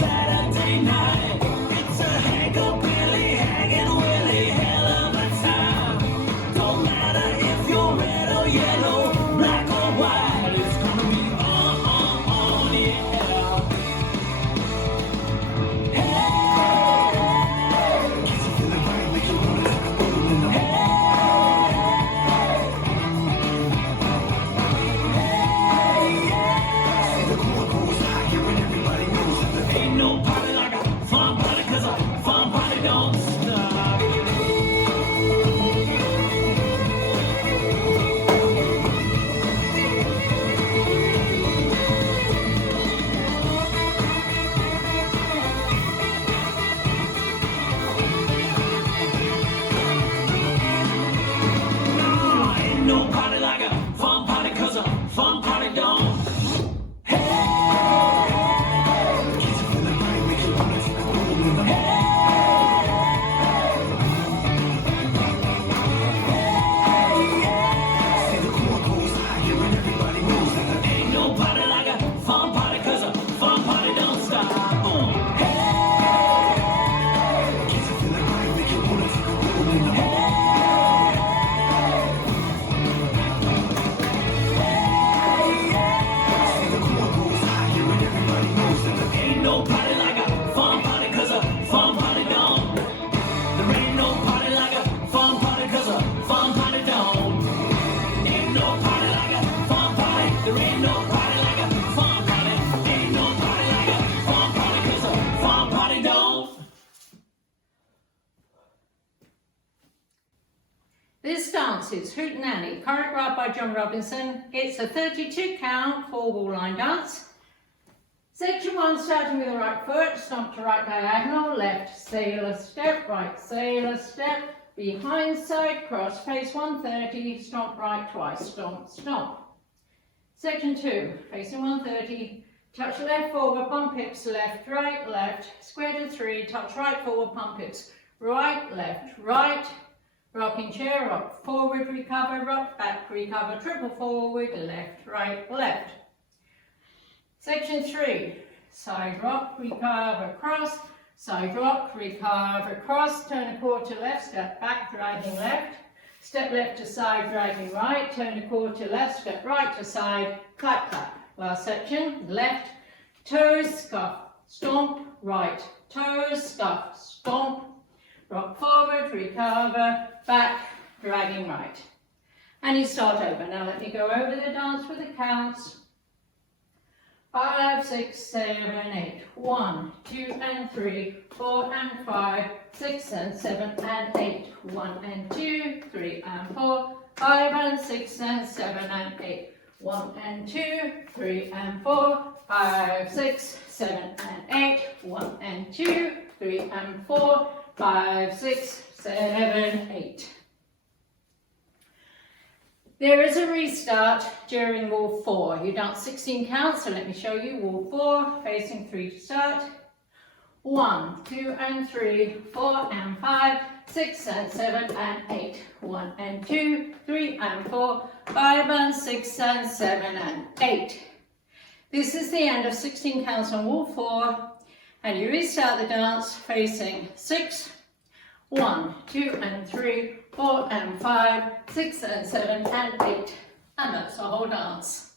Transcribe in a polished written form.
Saturday night. It's a hank-a-billy, hanging willy, hell of a time. Don't matter if you're red or yellow, black or white, it's gonna be on, yeah. Ain't no party like a fun party, 'cause a fun party don't stop. No, ain't no party like a fun party, 'cause a fun party don't. Ain't no party like a fun party, 'cause a fun party don't stop. Ain't no party like a fun party, 'cause a fun party don't. There ain't no party like a fun party, 'cause a fun party don't. Ain't no party like a fun party. There ain't no party like a fun party. Ain't no party like a fun party, 'cause a fun party don't. This dance is Hootenanny, choreographed by John Robinson. It's a 32 count, 4-wall line dance. Section 1, starting with the right foot, stomp to right diagonal, left sailor step, right sailor step, behind side cross, face 130, stomp right twice, stomp, stomp. Section 2, facing 130, touch left forward, pump hips, left, right, square to 3, touch right forward, pump hips, right, left, right, rocking chair, rock forward, recover, rock back, recover, triple forward, left, right, left. Section 3, side rock, recover, cross, side rock, recover, cross, turn a quarter left, step back, dragging left, step left to side, dragging right, turn a quarter left, step right to side, clap, clap. Last section, left, toes, scuff, stomp, right, toes, scuff, stomp, rock forward, recover, back, dragging right. And you start over. Now let me go over the dance with the counts. 5, 6, 7, 8. 1, 2 and 3, 4 and 5, 6 and 7 and 8. 1 and 2, 3 and 4, 5 and 6 and 7 and 8. 1 and 2, 3 and 4, 5, 6, 7 and 8. 1 and 2, 3 and 4, 5, 6, 7, 8. There is a restart during wall 4. You dance 16 counts, so let me show you wall 4, facing 3 to start. 1, 2 and 3, 4 and 5, 6 and 7 and 8. 1 and 2, 3 and 4, 5 and 6 and 7 and 8. This is the end of 16 counts on wall 4, and you restart the dance facing 6, 1, 2 and 3, 4 and 5, 6 and 7 and 8. And that's the whole dance.